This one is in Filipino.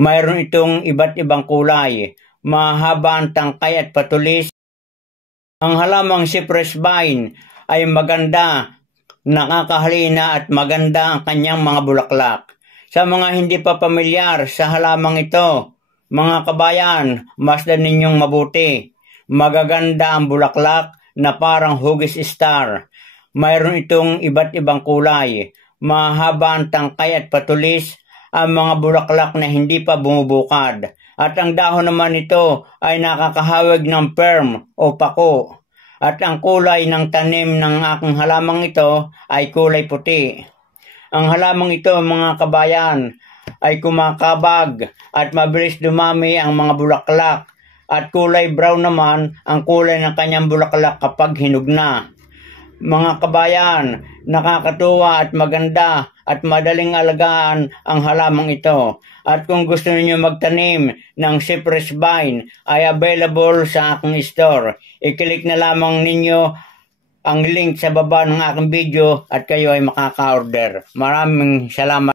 Mayroon itong iba't ibang kulay, mahaba ang tangkay at patulis. Ang halamang cypress vine ay maganda, nakakahalina at maganda ang kanyang mga bulaklak. Sa mga hindi pa pamilyar sa halamang ito, mga kabayan, masdan ninyong mabuti. Magaganda ang bulaklak na parang hugis star. Mayroon itong iba't ibang kulay, mahaba ang tangkay at patulis, ang mga bulaklak na hindi pa bumubukad. At ang dahon naman nito ay nakakahawig ng perm o pako. At ang kulay ng tanim ng aking halamang ito ay kulay puti. Ang halamang ito, mga kabayan, ay kumakabag at mabilis dumami ang mga bulaklak. At kulay brown naman ang kulay ng kanyang bulaklak kapag hinog na. Mga kabayan, nakakatuwa at maganda at madaling alagaan ang halamang ito. At kung gusto niyo magtanim ng cypress vine ay available sa aking store. I-click na lamang ninyo ang link sa baba ng aking video at kayo ay makaka-order. Maraming salamat.